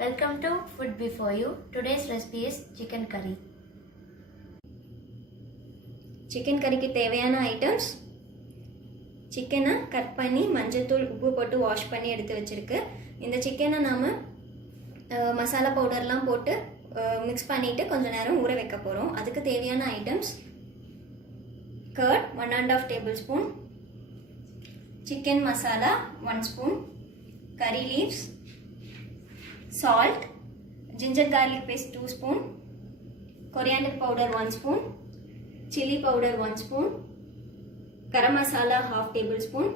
Welcome to Food Before You. Today's recipe is chicken curry. Chicken கறிக்கு தேவையான items: சிக்கனை cut பண்ணி மஞ்சள் தூள் உப்பு போட்டு வாஷ் பண்ணி எடுத்து வச்சிருக்கு. இந்த சிக்கனை நாம் மசாலா பவுடர்லாம் போட்டு மிக்ஸ் பண்ணிவிட்டு கொஞ்சம் நேரம் ஊற வைக்க போகிறோம். அதுக்கு தேவையான items: curd 1.5 tablespoon, chicken masala 1 spoon, curry leaves, salt, ginger garlic paste 2 spoon, coriander powder 1 spoon, chili powder 1 spoon, garam masala 1/2 tablespoon,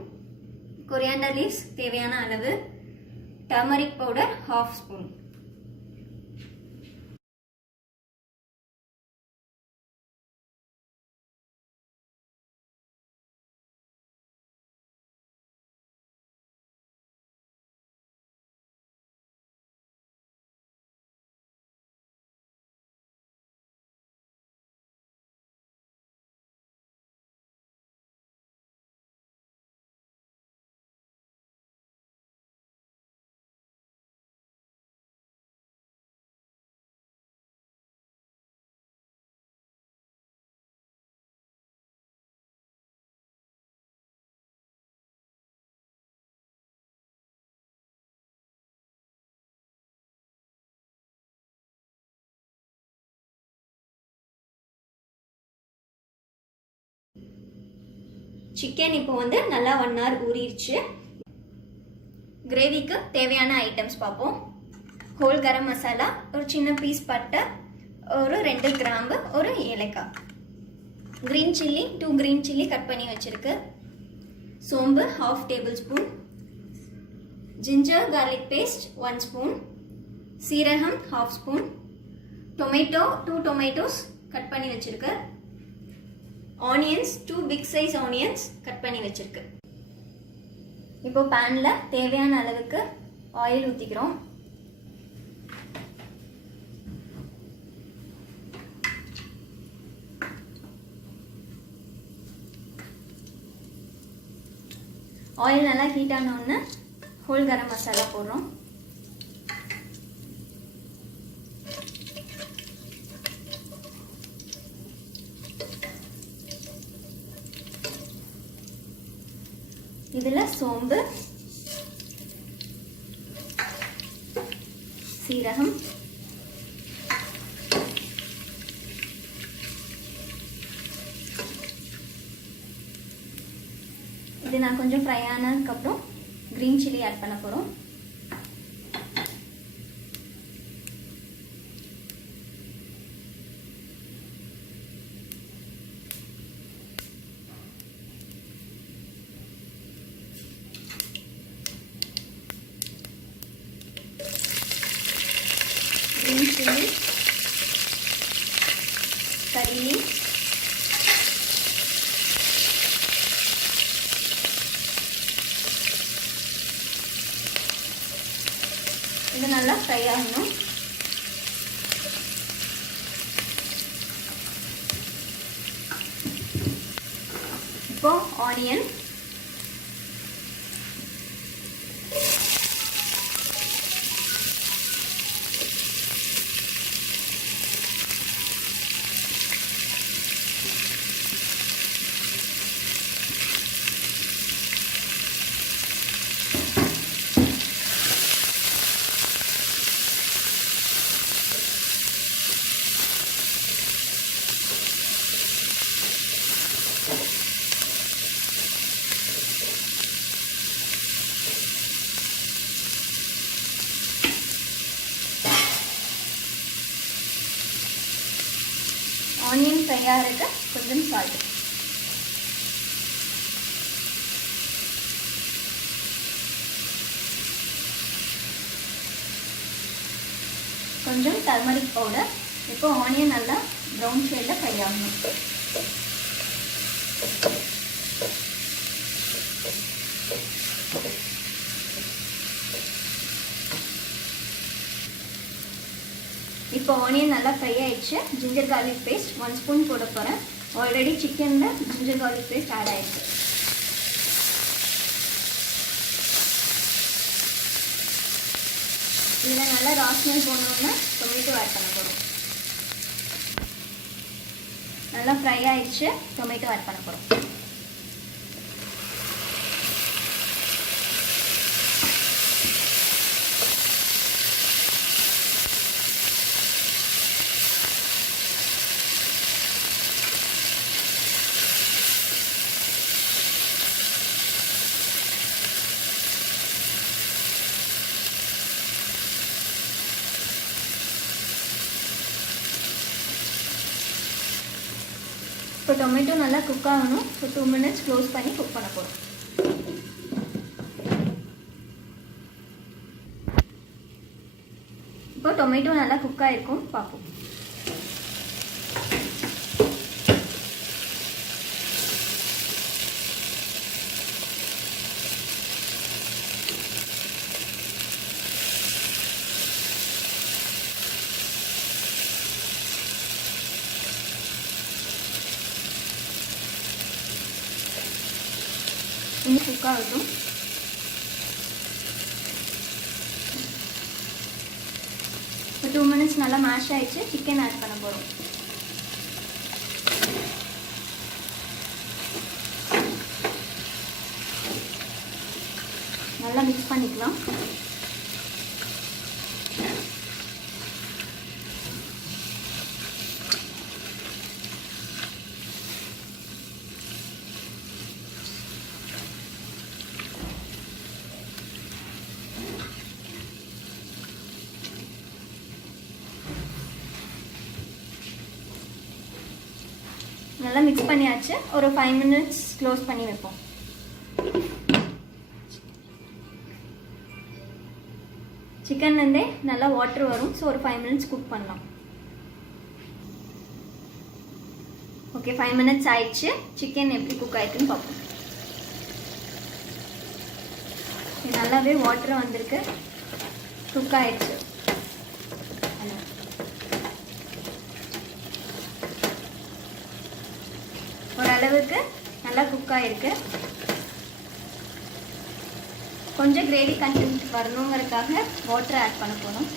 coriander leaves தேவையான அளவு, turmeric powder 1/2 spoon. சிக்கன் இப்போ நல்லா 1 hour ஊறிடுச்சு. கிரேவிக்கு தேவையான ஐட்டம்ஸ் பார்ப்போம். ஹோல் கரம் மசாலா, ஒரு சின்ன பீஸ் பட்டை, ஒரு 2 கிராம்பு, ஒரு ஏலக்காய், green chilli 2 green chilli cut பண்ணி வச்சிருக்கு, சோம்பு 1/2 tablespoon, ginger garlic paste 1 spoon, சீரகம் 1/2 spoon, டொமேட்டோ 2 tomatoes கட் பண்ணி வச்சிருக்கு, onions 2 big size onions cut பண்ணி வச்சிருக்கு. இப்போ பேன்ல தேவையான அளவுக்கு ஆயில் ஊத்திக்கிறோம். ஆயில் நல்லா ஹீட் ஆன உடனே ஹோல் கரம் மசாலா போடுறோம். இதில் சோம்பு, சீரகம், இது நான் கொஞ்சம் ஃப்ரை ஆனதுக்கப்புறம் கிரீன் சில்லி ஆட் பண்ண போகிறோம். green chili, curry leaf, இது நல்லா ஃப்ரை ஆகணும். இப்போ ஆனியன், ஆனியன் ஃப்ரை ஆகிறதுக்கு கொஞ்சம் சால்ட், கொஞ்சம் டர்மரிக் பவுடர். இப்போ ஆனியன் நல்லா ப்ரௌன் ஷேடில் ஃப்ரை ஆகணும். இப்போ ஆனியன் நல்லா ஃப்ரை ஆயிடுச்சு. ஜிஞ்சர் கார்லிக் பேஸ்ட் 1 ஸ்பூன் போட போகிறேன். ஆல்ரெடி சிக்கனில் ஜிஞ்சர் கார்லிக் பேஸ்ட் ஆட் ஆயிடுச்சு. இதில் நல்லா ரா ஸ்மெல் போனோம்னா டொமேட்டோ ஆட் பண்ண போகிறோம். நல்லா ஃப்ரை ஆயிடுச்சு. டொமேட்டோ ஆட் பண்ண போகிறோம். இப்போ டொமேட்டோ நல்லா குக் ஆகணும். ஸோ 2 minutes க்ளோஸ் பண்ணி குக் பண்ண போகிறோம். இப்போ டொமேட்டோ நல்லா குக் ஆகிருக்கும், பார்ப்போம். இன்னும் குக் ஆகட்டும். இப்போ 2 minutes நல்லா மேஷ் ஆயிடுச்சு. சிக்கன் ஆட் பண்ண போகிறோம். நல்லா மிக்ஸ் பண்ணிக்கலாம். நல்லா மிக்ஸ் பண்ணியாச்சு. ஒரு 5 minutes க்ளோஸ் பண்ணி வைப்போம். சிக்கன்லேருந்தே நல்லா வாட்டர் வரும். ஸோ ஒரு 5 minutes குக் பண்ணலாம். ஓகே, 5 minutes ஆயிடுச்சு. சிக்கன் எப்படி குக் ஆயிடுச்சுன்னு பார்ப்போம். நல்லாவே வாட்டர் வந்திருக்கு. குக் ஆயிடுச்சு. ஓரளவுக்கு நல்லா குக் ஆகிருக்கு. கொஞ்சம் கிரேவி கண்டென்ட் வரணுங்கிறதுக்காக வாட்டர் ஆட் பண்ண போகணும்.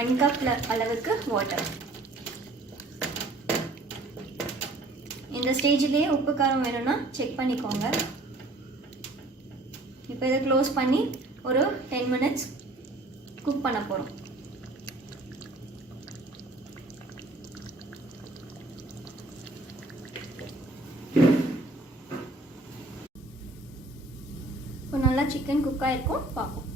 ஒன் கப் அளவுக்கு வாட்டர். இந்த ஸ்டேஜ்லேயே உப்பு காரம் வேணும்னா செக் பண்ணிக்கோங்க. இப்போ இதை க்ளோஸ் பண்ணி ஒரு 10 minutes குக் பண்ண போகிறோம். இப்போ நல்லா சிக்கன் குக் ஆகிருக்கும், பார்ப்போம்.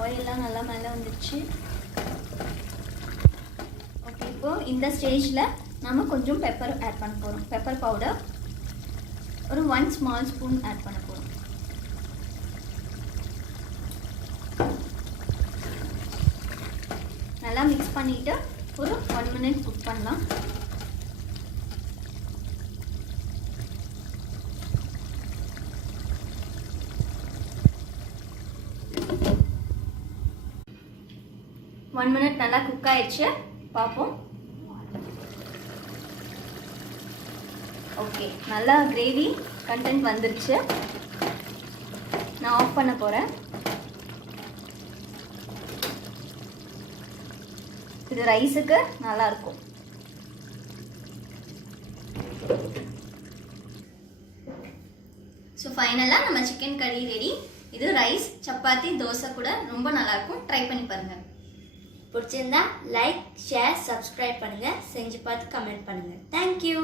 ஆயிலெலாம் நல்லா மேலே வந்துடுச்சு. ஓகே, இப்போது இந்த ஸ்டேஜில் நம்ம கொஞ்சம் பெப்பர் ஆட் பண்ண போகிறோம். பெப்பர் பவுடர் ஒரு 1 small spoon ஆட் பண்ண போகிறோம். நல்லா மிக்ஸ் பண்ணிவிட்டு ஒரு 1 minute குக் பண்ணலாம். ஒன் மினிட் நல்லா குக் ஆயிடுச்சு, பார்ப்போம். ஓகே, நல்லா கிரேவி கண்டென்ட் வந்துருச்சு. நான் ஆஃப் பண்ண போகிறேன். இது ரைஸுக்கு நல்லாயிருக்கும். ஸோ ஃபைனலாக நம்ம சிக்கன் கறி ரெடி. இது ரைஸ், சப்பாத்தி, தோசை கூட ரொம்ப நல்லாயிருக்கும். ட்ரை பண்ணி பாருங்கள். பிடிச்சிருந்தா லைக், ஷேர், சப்ஸ்கிரைப் பண்ணுங்கள். செஞ்சு பார்த்து கமெண்ட் பண்ணுங்கள். தேங்க்யூ.